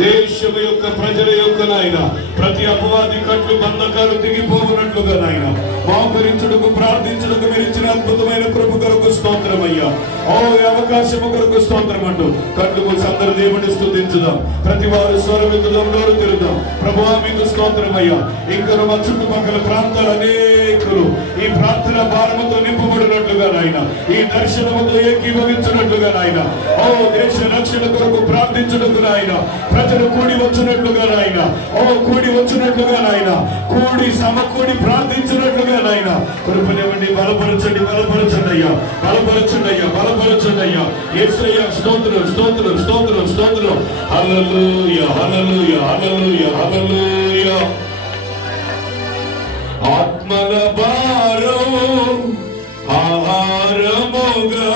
దేశము యొక్క ప్రజల యొక్క నాయన ప్రతి అపవాది కట్లు బంధకాలు తెగిపోవునట్లుగా నాయన మోకరించుటకు ప్రార్థించుటకు మీరు ఇచ్చిన అద్భుతమైన కృప కొరకు స్తోత్రం అయ్యా. ఓ అవకాశము కొరకు స్తోత్రం అంటూ కట్లు మూసి అందరూ దేవుని స్తుతించుదాం. ప్రతి వారు స్వరమిద్దుదాం, నోరు తిరుగుదాం. ప్రభువా మీకు స్తోత్రం అయ్యా. ఇంకా మా చుట్టుపక్కల ప్రాంతాలు అనేకులు ఈ ప్రార్థన భారముతో నింపబడినట్లుగా నాయన, ఈ దర్శనముతో ఏకీభవించినట్లుగా నాయన, ఓ దేశ రక్షణ కొరకు ప్రార్థించుటకు నాయన ప్రజలు కూడి వచ్చినట్లుగా నాయన, ఓ కూడి వచ్చినట్లుగా నాయన, కూడి సమకూడి ప్రార్థించినట్లుగా నాయన కృపనివ్వండి. బలపరచండి, బలపరచండి అయ్యా, బలపరచండి అయ్యా, బలపరచండి అయ్యా. యేసయ్యా స్తోత్రం, స్తోత్రం, స్తోత్రం, స్తోత్రం. హల్లెలూయా, హల్లెలూయా, హల్లెలూయా, హల్లెలూయా. ఆత్మల భారం ఆహారముగా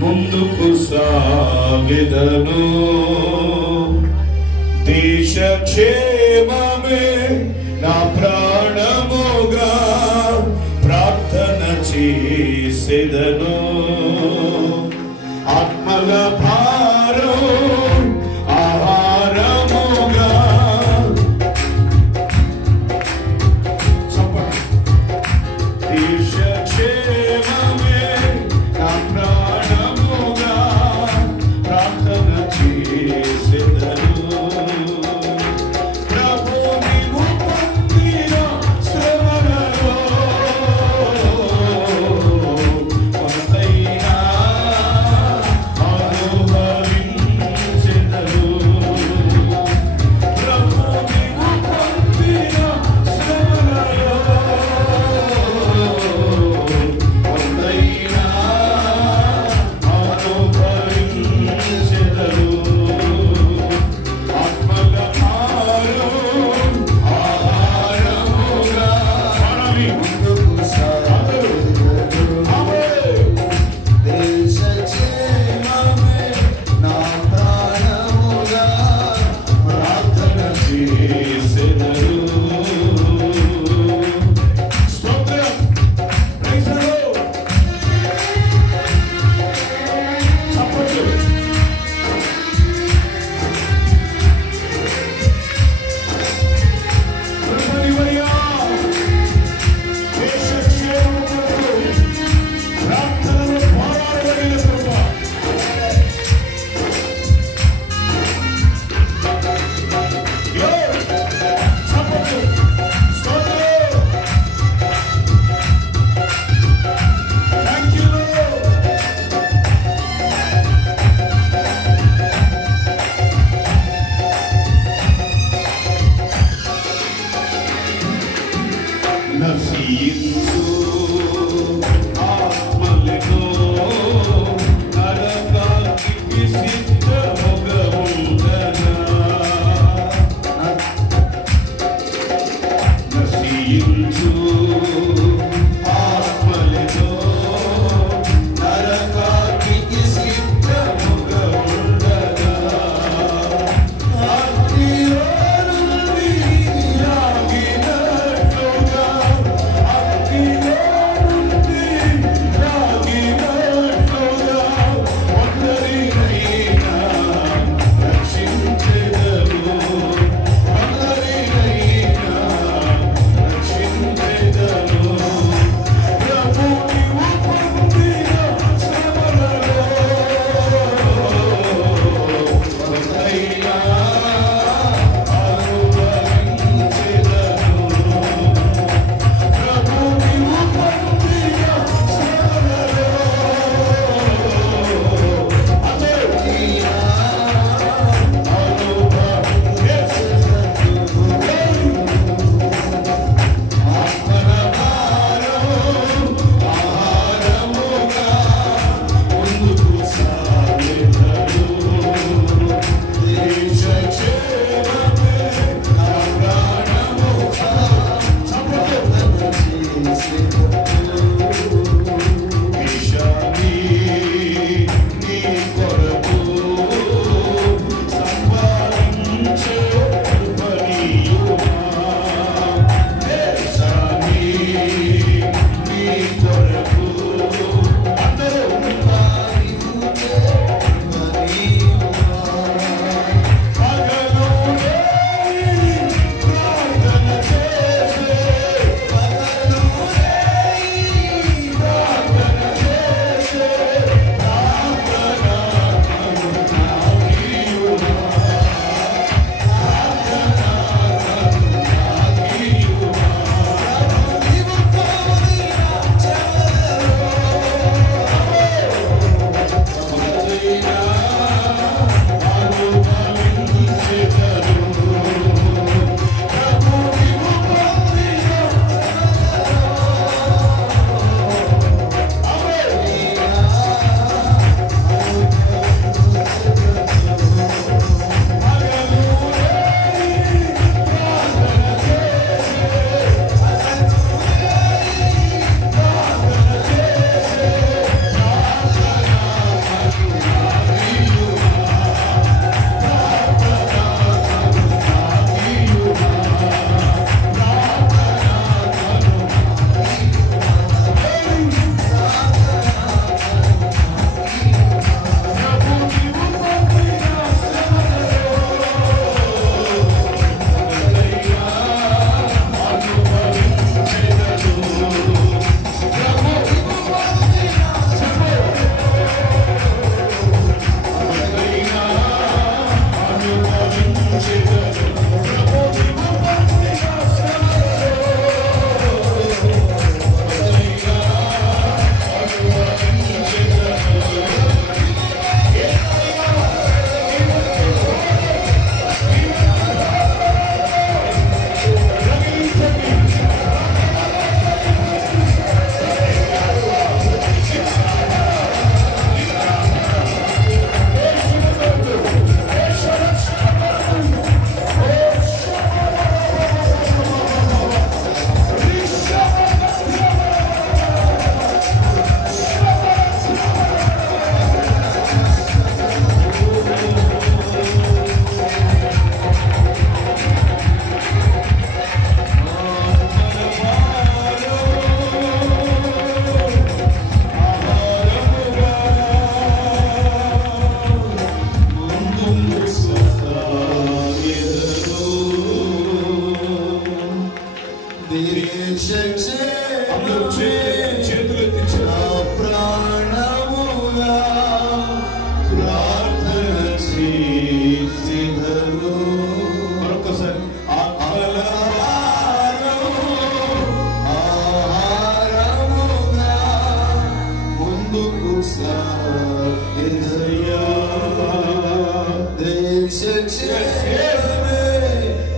ముందుకు సాగెదను, దేశ క్షేమమే నా ప్రాణముగా ప్రార్థన చేసెదను. ఆత్మల భారం ఆహారముగా దేశ క్షేమమే నా ప్రాణముగా ప్రార్థన చేసెదను. Church.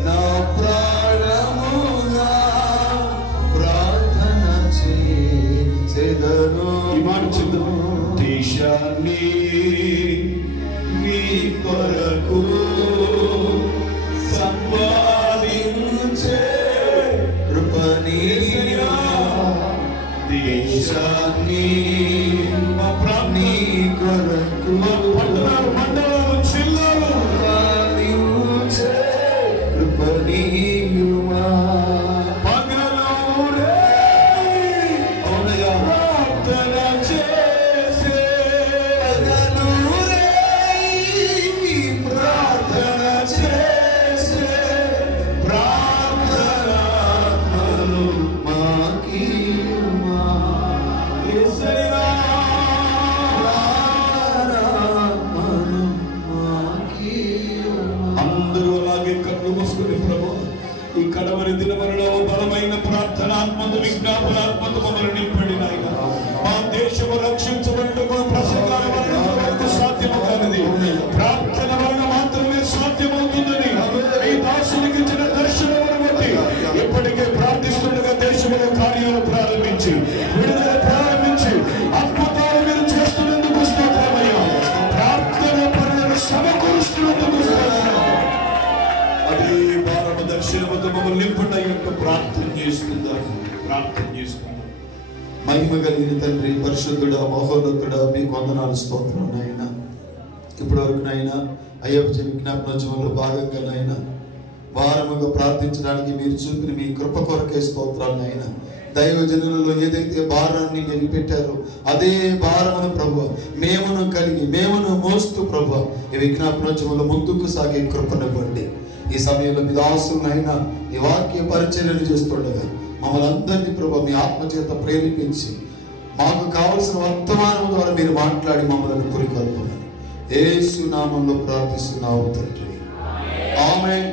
నా ప్రాణముగా ప్రార్థన చేసెదను. ఈ మాట చెప్తాం. దేశాన్ని నీ కొరకు సంపాదించే కృపణీయ దేశాన్ని మా నీ కొరకు మండలాలు జిల్లాలు సంపాదించే కృపణీయుమా ప్రార్థన చేసే ప్రార్థన చేసే ప్రార్థనలు మాకీయుమా యేసయ్యా ప్రార్థనలు మాకీయుమా. అందరూ అలాగే కళ్ళు మూసుకుని ప్రభు ఈ కడవరి దినములలో బలమైన ప్రార్థనాత్మత విజ్ఞాపనాత్మత మమ్మల్ని నింపండి నాయన. మా దేశము రక్షించబడుటకు ప్రసంగాల వరకు సాధ్యము కానిది ప్రార్థన వలన మాత్రమే సాధ్యమవుతుందని ఈ దాసునికి ఇచ్చిన దర్శనమును బట్టి ఇప్పటికే ప్రార్థిస్తుండగా దేశంలో కార్యాలు ప్రారంభించి విడుదల ప్రారంభించి అద్భుతాలు మీరు చేస్తున్నందుకు స్తోత్రమయ్యా. ప్రార్థన పనులను సమకూరుస్తున్నందుకు స్తోత్రం. అదే భారత దర్శనముతో మమ్మల్ని నింపండి యొక్క ప్రార్థన చేసుకుందాం. మహిమ కలిగిన తండ్రి, పరిశుద్ధుడా, మహోన్నతుడా, మీకు వందనాలు, స్తోత్రం నాయన. ఇప్పటి వరకు నాయన అయ్యప్ప విజ్ఞాపనోత్సవంలో భాగంగా నాయన వారముగా ప్రార్థించడానికి మీరు చూపిన మీ కృప కొరకే స్తోత్రాలు నాయన. దైవజనులలో ఏదైతే భారాన్ని మీరు పెట్టారో అదే భారమును ప్రభు మేమును కలిగి మేమును మోస్తూ ప్రభు ఈ విజ్ఞాపనోత్సవంలో ముందుకు సాగే కృపనివ్వండి. ఈ సమయంలో మీ దాసులైనా ఈ వాక్య పరిచర్యలు చేస్తుండగా మమ్మల్ని అందరినీ ప్రభు మీ ఆత్మచేత ప్రేరేపించి మాకు కావలసిన వర్తమానం ద్వారా మీరు మాట్లాడి మమ్మల్ని పురికొల్పమని యేసు నామంలో ప్రార్థిస్తున్నాము తండ్రి. ఆమేన్.